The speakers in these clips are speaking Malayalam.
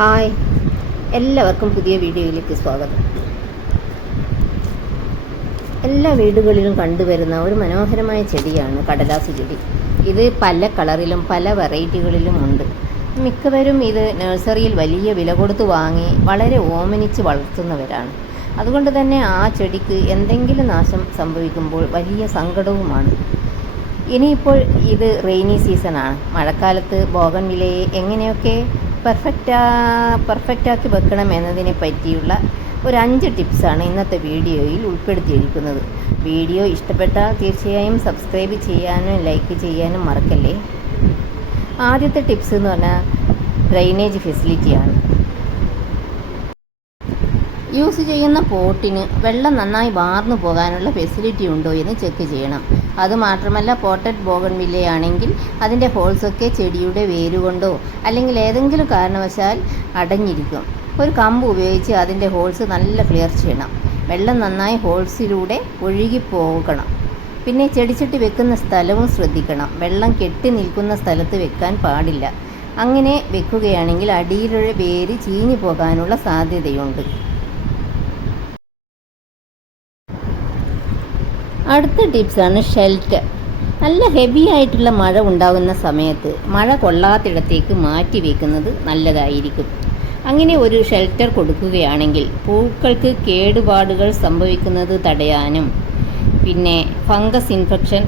ഹായ്, എല്ലാവർക്കും പുതിയ വീഡിയോയിലേക്ക് സ്വാഗതം. എല്ലാ വീടുകളിലും കണ്ടുവരുന്ന ഒരു മനോഹരമായ ചെടിയാണ് കടലാസ് ചെടി. ഇത് പല കളറിലും പല വെറൈറ്റികളിലും ഉണ്ട്. മിക്കവരും ഇത് നഴ്സറിയിൽ വലിയ വില കൊടുത്ത് വാങ്ങി വളരെ ഓമനിച്ച് വളർത്തുന്നവരാണ്. അതുകൊണ്ട് തന്നെ ആ ചെടിക്ക് എന്തെങ്കിലും നാശം സംഭവിക്കുമ്പോൾ വലിയ സങ്കടവുമാണ്. ഇനിയിപ്പോൾ ഇത് റെയിനി സീസണാണ്. മഴക്കാലത്ത് ബോഗൺവില്ലയെ എങ്ങനെയൊക്കെ പെർഫെക്റ്റാക്കി വെക്കണം എന്നതിനെ പറ്റിയുള്ള ഒരു 5 ടിപ്സാണ് ഇന്നത്തെ വീഡിയോയിൽ ഉൾപ്പെടുത്തിയിരിക്കുന്നത്. വീഡിയോ ഇഷ്ടപ്പെട്ടാൽ തീർച്ചയായും സബ്സ്ക്രൈബ് ചെയ്യാനും ലൈക്ക് ചെയ്യാനും മറക്കല്ലേ. ആദ്യത്തെ ടിപ്സ് എന്ന് പറഞ്ഞാൽ ഡ്രെയിനേജ് ഫെസിലിറ്റിയാണ്. യൂസ് ചെയ്യുന്ന പോട്ടിന് വെള്ളം നന്നായി വാർന്നു പോകാനുള്ള ഫെസിലിറ്റി ഉണ്ടോ എന്ന് ചെക്ക് ചെയ്യണം. അതുമാത്രമല്ല, പോട്ടഡ് ബോഗൺവില്ലയാണെങ്കിൽ അതിൻ്റെ ഹോൾസൊക്കെ ചെടിയുടെ വേരുകൊണ്ടോ അല്ലെങ്കിൽ ഏതെങ്കിലും കാരണവശാൽ അടഞ്ഞിരിക്കും. ഒരു കമ്പ് ഉപയോഗിച്ച് അതിൻ്റെ ഹോൾസ് നല്ല ക്ലിയർ ചെയ്യണം. വെള്ളം നന്നായി ഹോൾസിലൂടെ ഒഴുകിപ്പോകണം. പിന്നെ ചെടിച്ചട്ടി വെക്കുന്ന സ്ഥലവും ശ്രദ്ധിക്കണം. വെള്ളം കെട്ടി നിൽക്കുന്ന സ്ഥലത്ത് വെക്കാൻ പാടില്ല. അങ്ങനെ വെക്കുകയാണെങ്കിൽ അടിയിലുള്ള വേര് ചീഞ്ഞു പോകാനുള്ള സാധ്യതയുണ്ട്. അടുത്ത ടിപ്സാണ് ഷെൽട്ടർ. നല്ല ഹെവി ആയിട്ടുള്ള മഴ ഉണ്ടാകുന്ന സമയത്ത് മഴ കൊള്ളാത്തിടത്തേക്ക് മാറ്റി വയ്ക്കുന്നത് നല്ലതായിരിക്കും. അങ്ങനെ ഒരു ഷെൽട്ടർ കൊടുക്കുകയാണെങ്കിൽ പൂക്കൾക്ക് കേടുപാടുകൾ സംഭവിക്കുന്നത് തടയാനും പിന്നെ ഫംഗസ് ഇൻഫെക്ഷൻ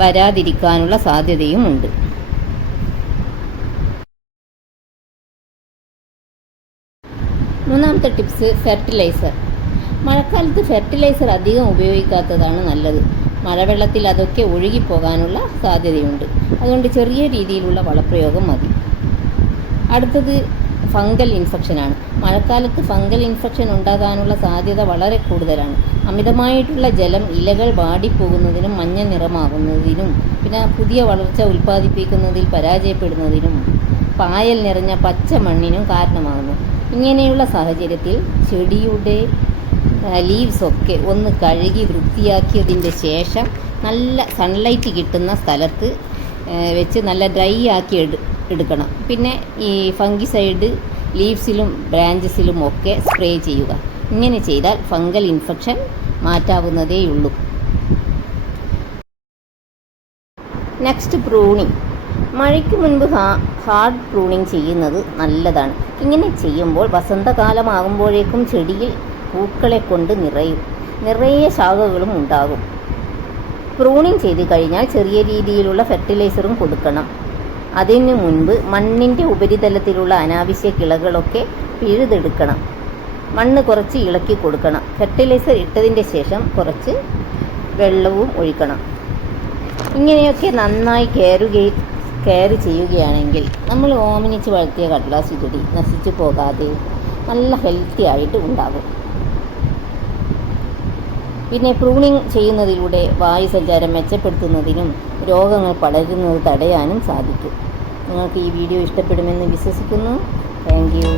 വരാതിരിക്കാനുള്ള സാധ്യതയും ഉണ്ട്. മൂന്നാമത്തെ ടിപ്സ് ഫെർട്ടിലൈസർ. മഴക്കാലത്ത് ഫെർട്ടിലൈസർ അധികം ഉപയോഗിക്കാത്തതാണ് നല്ലത്. മഴവെള്ളത്തിൽ അതൊക്കെ ഒഴുകിപ്പോകാനുള്ള സാധ്യതയുണ്ട്. അതുകൊണ്ട് ചെറിയ രീതിയിലുള്ള വളപ്രയോഗം മതി. അടുത്തത് ഫംഗൽ ഇൻഫെക്ഷനാണ്. മഴക്കാലത്ത് ഫംഗൽ ഇൻഫെക്ഷൻ ഉണ്ടാകാനുള്ള സാധ്യത വളരെ കൂടുതലാണ്. അമിതമായിട്ടുള്ള ജലം ഇലകൾ വാടിപ്പോകുന്നതിനും മഞ്ഞ നിറമാകുന്നതിനും പിന്നെ പുതിയ വളർച്ച ഉൽപ്പാദിപ്പിക്കുന്നതിൽ പരാജയപ്പെടുന്നതിനും പായൽ നിറഞ്ഞ പച്ച മണ്ണിനും കാരണമാകുന്നു. ഇങ്ങനെയുള്ള സാഹചര്യത്തിൽ ചെടിയുടെ ലീവ്സൊക്കെ ഒന്ന് കഴുകി വൃത്തിയാക്കിയതിൻ്റെ ശേഷം നല്ല സൺലൈറ്റ് കിട്ടുന്ന സ്ഥലത്ത് വെച്ച് നല്ല ഡ്രൈ ആക്കി എടുക്കണം. പിന്നെ ഈ ഫംഗിസൈഡ് ലീവ്സിലും ബ്രാഞ്ചസിലും ഒക്കെ സ്പ്രേ ചെയ്യുക. ഇങ്ങനെ ചെയ്താൽ ഫംഗൽ ഇൻഫെക്ഷൻ മാറ്റാവുന്നതേയുള്ളൂ. Next, pruning. മഴയ്ക്ക് മുൻപ് ഹാർഡ് പ്രൂണിങ് ചെയ്യുന്നത് നല്ലതാണ്. ഇങ്ങനെ ചെയ്യുമ്പോൾ വസന്തകാലമാകുമ്പോഴേക്കും ചെടിയിൽ പൂക്കളെ കൊണ്ട് നിറയെ ശാഖകളും ഉണ്ടാകും. പ്രൂണിങ് ചെയ്ത് കഴിഞ്ഞാൽ ചെറിയ രീതിയിലുള്ള ഫെർട്ടിലൈസറും കൊടുക്കണം. അതിനു മുൻപ് മണ്ണിൻ്റെ ഉപരിതലത്തിലുള്ള അനാവശ്യ കിളകളൊക്കെ പിഴുതെടുക്കണം. മണ്ണ് കുറച്ച് ഇളക്കി കൊടുക്കണം. ഫെർട്ടിലൈസർ ഇട്ടതിൻ്റെ ശേഷം കുറച്ച് വെള്ളവും ഒഴിക്കണം. ഇങ്ങനെയൊക്കെ നന്നായി കെയർ ചെയ്യുകയാണെങ്കിൽ നമ്മൾ ഓമനിച്ച് വളർത്തിയ കടലാസ് ചെടി നശിച്ചു പോകാതെ നല്ല ഹെൽത്തി ആയിട്ട് ഉണ്ടാകും. പിന്നെ പ്രൂണിങ് ചെയ്യുന്നതിലൂടെ വായുസഞ്ചാരം മെച്ചപ്പെടുത്തുന്നതിനും രോഗങ്ങൾ പടരുന്നത് തടയാനും സാധിക്കും. നിങ്ങൾക്ക് ഈ വീഡിയോ ഇഷ്ടപ്പെടുമെന്ന് വിശ്വസിക്കുന്നു. Thank you.